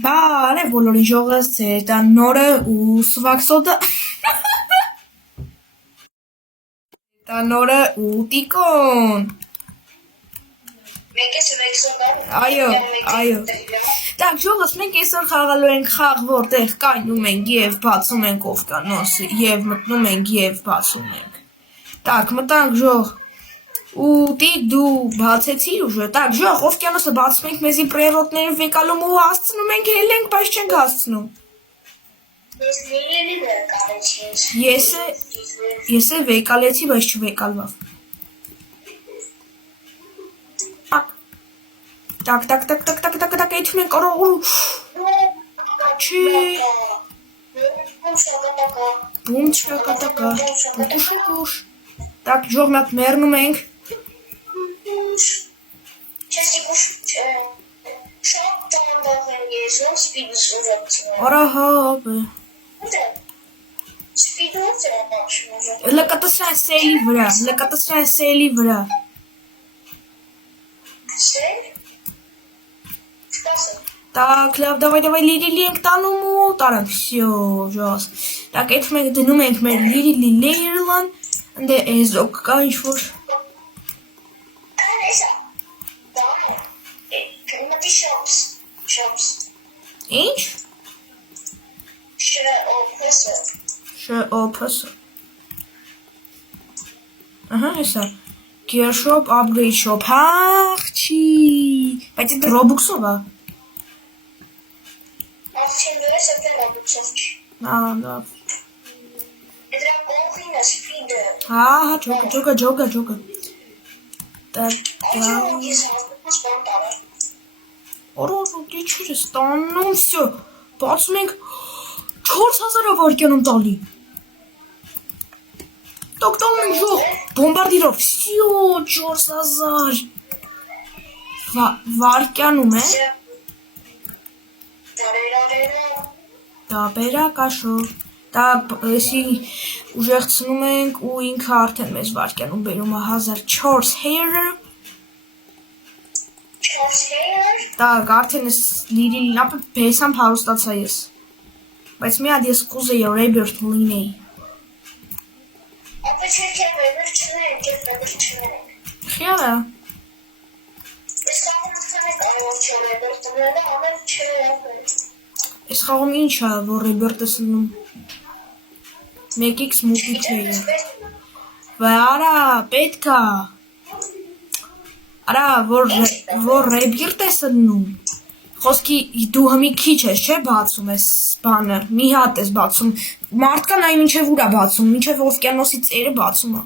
Բարև բոլորին ժողովուրդ, դա նորը ու սվաքսոդը դա նորը ու տիկոն Մենք ես վեքսոդան Այո Так, ժողովուրդ, մենք այսօր խաղալու ենք խաղ, որտեղ կայնում ենք եւ բացում ենք օվկիանոսը եւ մտնում ենք եւ բացում ենք Так, մտանք ժող ու տիկ դու բացեցիր ուժը Так, ժող, օվկիանոսը բացում ենք մեզի պրերոտները վեկալում ու հասցնում ենք հելենք, բայց չենք հասցնում Ես լիլի վեկալեցի Ես է վեկալեցի, բայց չվեկալվավ Так, այդում ենք առողորու Չի Բում չկատակա Պուտուշ Так, ժող մատ մերնում ենք Չեսի կուշ Շատ տանդաղ են եզում սպիդուս ուժակցին Արա հապ է Սպիդուս է ապաշում Լկատասրան սեյլի վրա Սել? Շպասը Так, լավ, давай լիրիլի ենք տանում ու տարանք, всё, ժոս Так, այդում ենք դնում ենք մեր լիրիլի լեյրլան Ընդ է էզոք կա ինչ-որ Էսա Դանը Մտի շոպս Ինչ? Շոպսը Շոպսը Ահա, հեսա Gear shop, upgrade shop, հաղչի Բայց այդ ռոբուքսով է Աղջին դու ես այդ ռոբուքսով չի լավ Դրա կողին է սպիդը Հա, ջոգը Так, Այժմ ես հաստատուս բան տարա Օրորու դիչր է ստանում, всё, բացում ենք 4000 վարկյանում տալի Տոկտոն ենք ժող, բոմբարդիրով, всё, 4000 Վարկյանում է Դաբերա կաշով Так, եսի ուժեղցնում ենք ու ինքը արդեն մեզ վարկյանում բերում է 1400 Так, արդեն ես լիրիլին ապը բեսամ հարուստացա ես Բայց մի հատ ես կուզեի Ռեբերտ լինեի Ապա չեք է Ռեբերտ չնենք Խիարա Ես խաղում թանեք այով չէ Ռեբերտ նելը ամեն չէ Ես խաղում ինչ է, որ Ռեբերտս լինում 1x մուպիքները Արա, պետք է Արա, որ Ռեբերտս լինում Խոսքի դու հմի քիչ ես, չէ բացում ես բանը, մի հատ ես բացում Մարդկան այ մինչև ուրա բացում, մինչև օվկիանոսի ծերը բացում է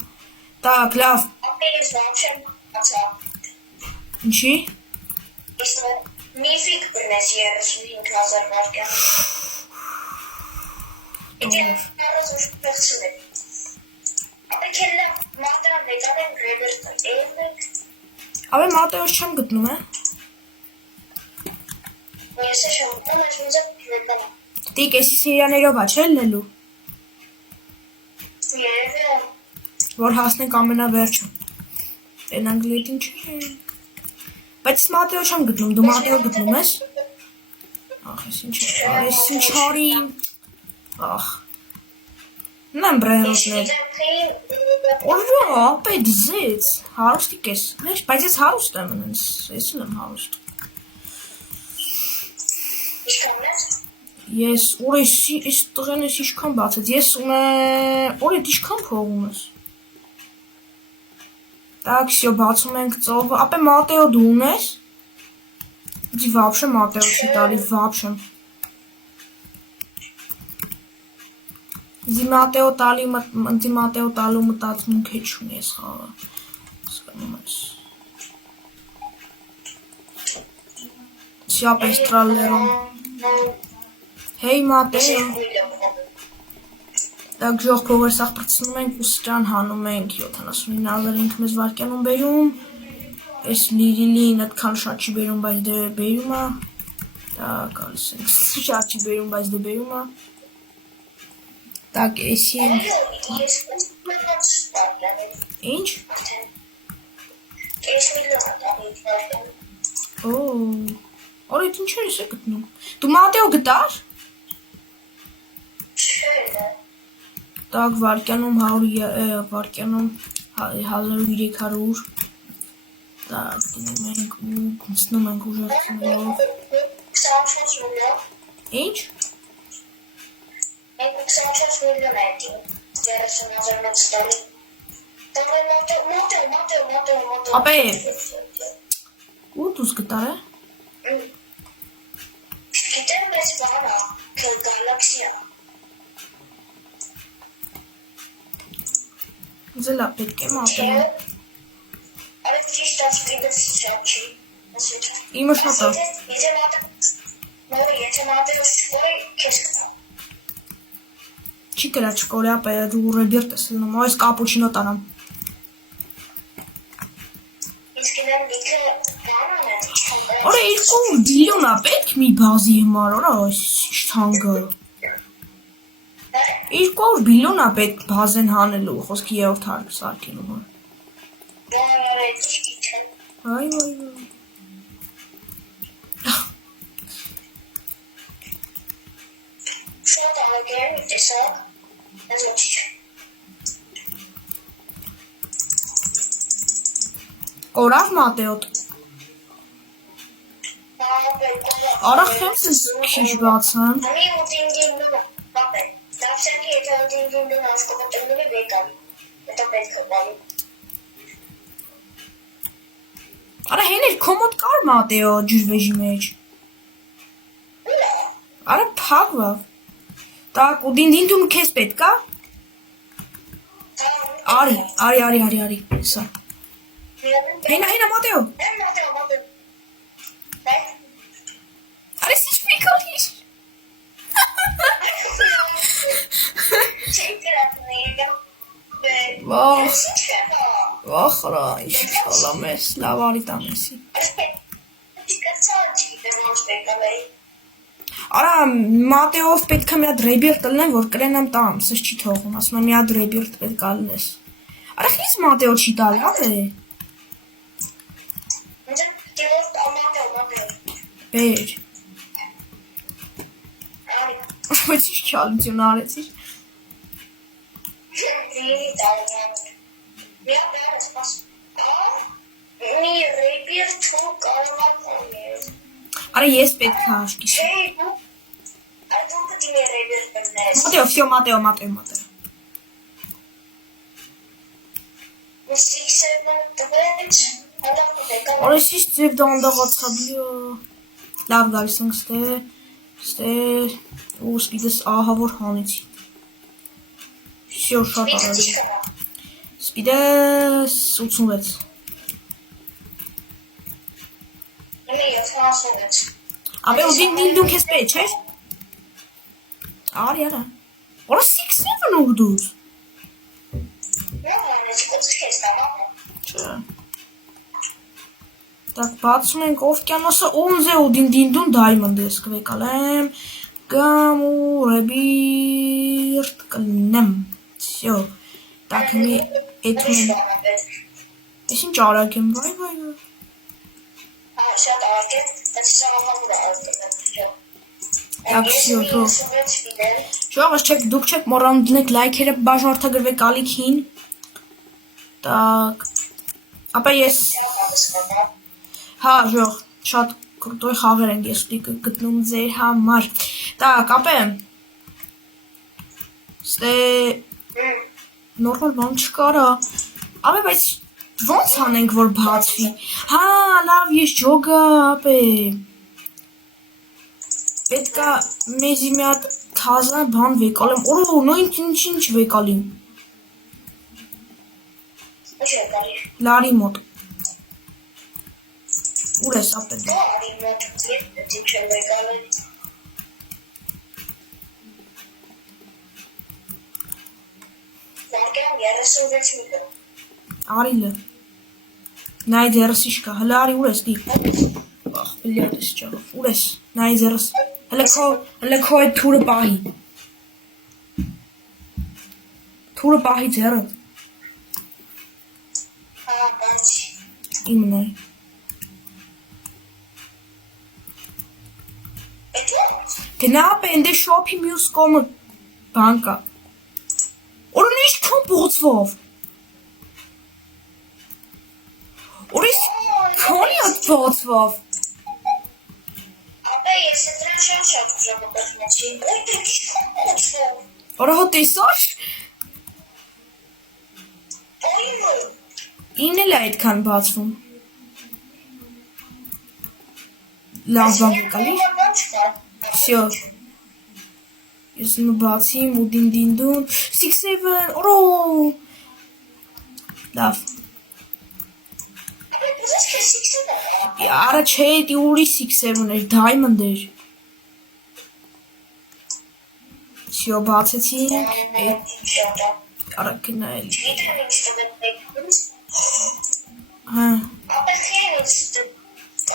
Так, լավ Ապա ես վաչեմ բացա Ինչի? Ես միֆիկ բրնես 35,000 վարկյան Իդի առոզ ուշպեղցում է Ապա կելլա մարդրան վեկան եմ Ռեբերտը էվնեք Ապա մատեոս չեմ գտնում է Ես է շամպան ես մուզը վեկան Տիկ եսի սիրյաներով է չէ լելու Երևի Որ հասնենք ամենավերջը Են անգլիետին չէ Բայց ես մատեո չեմ գտնում, դու մատեո գտնում ես Ախ, ես ինչ հարի Ախ Նեմ բրերոտներ Օրվա, ապետ զեց Հարուստիկ ես Բայց ես հարուստ եմ Ես ունեմ հարուստ Իշկան ես Ես, որ ես տղեն ես իշքան բացեց Ես որ էտ իշքան փողում ես Так, всё, բացում ենք ծովը Ապե մատեո դու ունես Դի վապշը մատեո չի տալի Վապշը Դի մատեո տալու մտածմունք է չունի ես խաղը Սկանում ես Սյապ ես տրալերոն Հեյ մատեո Так, ժող փողեր սաղ պրծնում ենք ու սրան հանում ենք 79,000 ինք մեզ վարկյանում բերում Ես լիրիլին այդքան շատ չի բերում, բայց դե բերում է Так, ալիս ենք շատ չի բերում, բայց դե բերում է Так, եսի Ինչ? Ես միլիոն տաղիք վարկյան Օ Օրը ինչ ես գտնում։ Դու Մատեո գտար։ Չէ։ Так, վարկյանում 100 վարկյանում 1300 Так, դնում ենք ու գցնում ենք ուժեղացնելով։ 24 միլիոն։ Ինչ? Մենք 24 միլիոն ենք։ 30,000 մեծ տալի։ Մոտը։ Ապե։ Ու դուս գտար է։ Գիտեմ մեծ բանա, գալաքսիա։ Զելա պետք է Մատեո։ Արի ճիշտ ասկրիբս շաչի։ Իմը շատ է։ Եթե Մատեո շկորի, քեզ կտա։ Չի կրա չկորի ապե դու ռեբիրտ ես լնում, այս կապուչինո տանամ։ Իսկ ինեմ լիքը բանան են։ Օրը 2 բիլիոն է պետք մի բազի համար, օրա այս թանկը։ 2 բիլիոն է պետք բազեն հանելու, խոսքի 3 հարկ սարքելու համար։ Այ։ Շատ ալոգեր տեսակ, ես ոչիչ։ Կորավ Մատեոտ։ Արա խենց ես քիչ բացան։ Համի ուտինգին նույնը, պապե, դավշակի եթե ուտինգին նույնը ասկոպոտելնովի վեկալի, հետո պետք է բալի։ Արա հեն էր կոմոդ կար Մատեո ջրվեժի մեջ։ Ուրա, Արա փակվավ։ Так, ու դինդինդում քեզ պետք է։ Արի, սա։ Հենա Մատեո։ Մոտը։ Արի սիշ պիկալիշ։ Չեն կրատն եկեմ։ Վախրա, ինչ շալամ ես, լավ արի տամեսի։ Արա Մատեով պետք է մի հատ ռեբիրտ տնեմ, որ կրենամ տամ, սս չի թողում, ասում եմ մի հատ ռեբիրտ պետք է լնես։ Արա խիս Մատեո չի տալի, ապե։ Բեր։ Ոչ ինչ չալություն արեցիր։ Մի ռեբիրտ ու կարողան Արա ես պետք է աշկիս։ Այ դու պետք է ռեբիրտ բնես։ Մատեո։ Արա սիշ ձև դանդաղացա բիո։ Լավ գալիս ենք ստեր, ու սպիդես ահա որ հանեցի։ Всё շատ արագ։ Սպիդես 86։ Ապե ու դինդում քեզ պետք չէ՞։ Արի։ Օրա 6-7 ուղդուց։ Չէ։ Так, բացում ենք օվկիանոսը 11 ու դինդում դայմոնդ ես կվեկալեմ։ Կամ ու ռեբիրտ կլնեմ։ Всё։ Так, մի էթում։ Ես ինչ արագ եմ, վայ։ Շատ արագ է, բայց շահամավոր արագ է։ Так, всё։ Ժողովուրդ, դուք չեք մոռանում դնեք լայքերը, բաժանորդագրվեք ալիքին։ Так։ Ապա ես Հա, ժող, շատ կրտոյ խաղեր ենք ես գտնում ձեր համար։ Так, ապե։ Ստե նորմալ բան չկարա։ Ապե, բայց ոնց անենք, որ բացվի։ Հա, լավ, ես ջոգա, ապե։ Պետքա մեզի մի հատ թազա բան վեկալեմ։ Օրո, նո ինչ վեկալիմ։ Լարի մոտ։ Ուր ես ապել։ Լարի մոտ ինչ է վեկալել։ Վարկյան 36 միկրո։ Արիլը։ Նայ ձերս իշկա, հլը արի ուր ես դի։ Ախ, բլյատ ես ճաղով, ուր ես, նայ ձերս, հլը քո այդ թուրը պահի։ Թուրը պահի ձերը։ Հա, բանցի։ Իմն է։ Գնա պենդե շոփի մյուս կոմը բանկա։ Օրն ինչքան բոցվով։ Օրիս քանի հատ բոցվով։ Ապա ես դրան շատ ուժեղացնեցի։ Ոյ դու ինչքան բոցվով։ Օրա հա տեսար։ Ոյ։ Ինն էլ այդքան բացվում։ Լավ բան կալի։ Всё. Ես նո բացի ու դին 6-7 օրո։ Լավ։ Արա չէ, դի ուրի 6-7 էր, diamond էր։ Всё, բացեցինք։ Արա գնալ։ Հա։ Ապա քեզ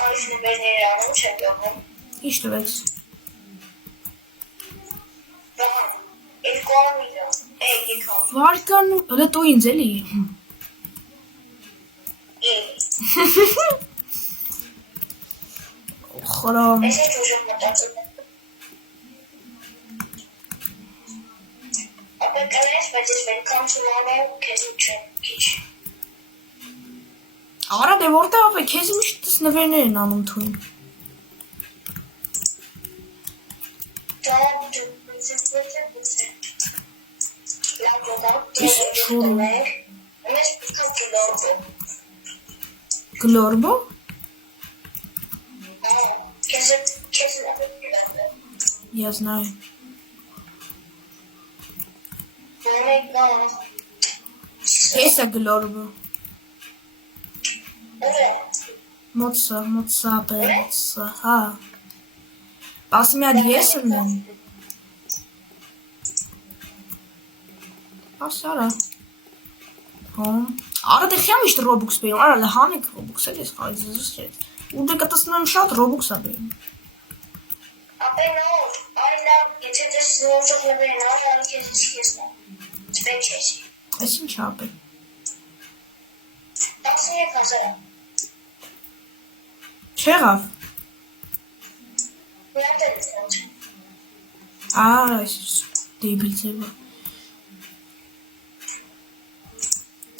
այս նվերները անում չեմ եղել։ Ինչ տվեց։ Վարկան հլը տու ինձ էլի։ Խորամ։ Ես էլ ուժեղ մտածում եմ։ Ապա կներես, բայց ես welcome to my քեզ չեմ քիչ։ Արա դե որտեղ է, քեզ միշտ նվերներ են անում թույն։ Գլորբո։ Я знаю. Եսա գլորբո։ Մոցա, հա։ Ասում եմ ես եմ։ Ասարա։ Հա։ Արա դե խյամ իշտ Robux բերում, արա լհանեք Robux էլ ես խայծ զստ։ Ու դե կտեսնում եմ շատ Robux-ա բերում։ Ապա նոր, այ լավ, եթե դες նորժող նվերն արի քեզ իսկեսնա։ Չպետ չես։ Այս ինչ ապե։ 13000։ Չեղավ։ Միատել ես։ Այս դեբիլ ձևը։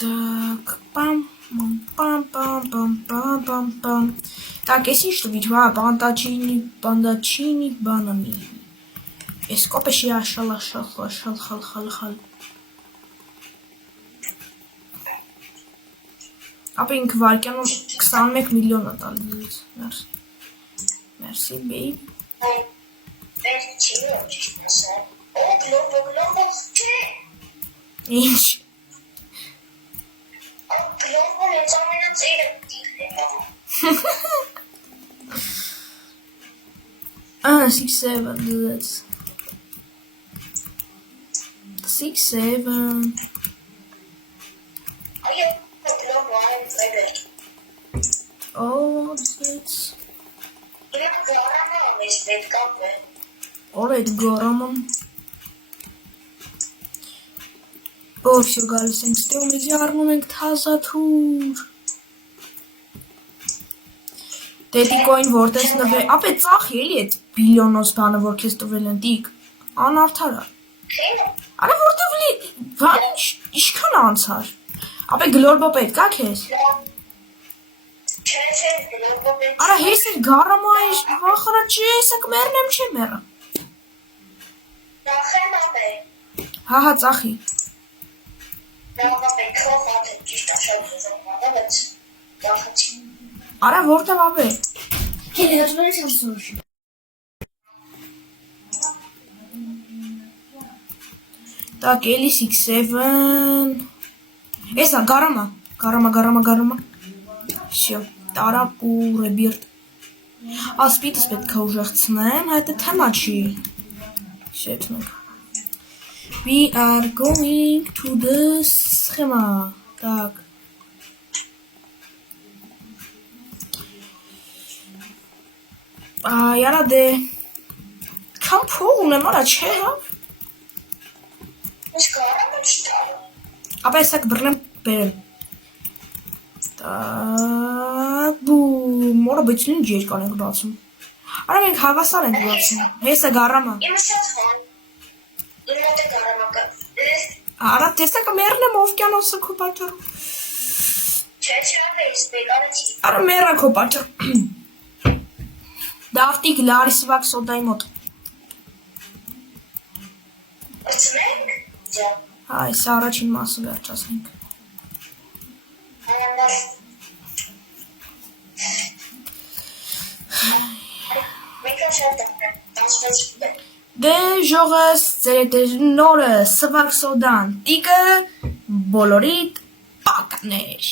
Так, пам, пам, пам, пам, пам, пам, пам. Так, если что, ведь бандачини, банани. Сколько я шал. Ապա ինք վարկյանում 21 միլիոն է տալիս։ Merci baby։ Բայց չի ճիշտ ասել։ Օ, գլոբը չէ։ Ինչ։ Գլոբը ծամենացել է։ Ah, 6-7, that's 6-7. Oh, that's Alright, Goramon. Oh, все, գալիս ենք ստեղ մեզ արնում ենք թազաթուր։ Դետիկոին որտես նվեր, ապե ծախի էլի այդ բիլիոնոս բանը, որ քեզ տվել են դիկ, անարդար է։ Արա որտև լի, բան ինչքան անցար, ապե գլորբա պետք է քեզ։ Արա հես էր գարամա էր, վախարա չի ես ակ մերն եմ չի մերը։ Նախեմ ապե։ Հա, ծախի։ Նախ ապե քող ատը ճիշտ աշատ ուզում մաղավեց, ծախեցի։ Արա որտև ապե։ Հելի հաշվել ես անսորշ։ Так, էլի 6-7։ Էսա, գարամա։ Всё, տարա ու ռեբիրտ։ Ասպիտս պետք է ուժեղցնեմ, հետը թեմա չի։ Շեթնենք։ We are going to the schema. Так. Яра դե Քան փող ունեմ, արա չէ, հա։ Ես կարամ չտարը։ Ապա եսակ բռնեմ բերեմ։ Так, բու, մորը բայց ինչ երկար ենք բացում։ Արա մենք հավասար ենք գործում։ Հեսը գարամա։ Իմը շատ խոն։ Իմ մոտ է գարամակը։ Արա տեսակը մեռնեմ օվկիանոսը քո պատճառով։ Չէ, ես բեկարեցի։ Արա մեռա քո պատճառով։ Դավտիկ լարիսվակ սոդայի մոտ։ Ըցնենք։ Ջա։ Այս առաջին մասը վերջացնենք։ Այնանդար։ Մենք շատ տանցվեց։ Դե ժողս ծերետ նորը սվակ սոդան տիկը բոլորիդ պականեր։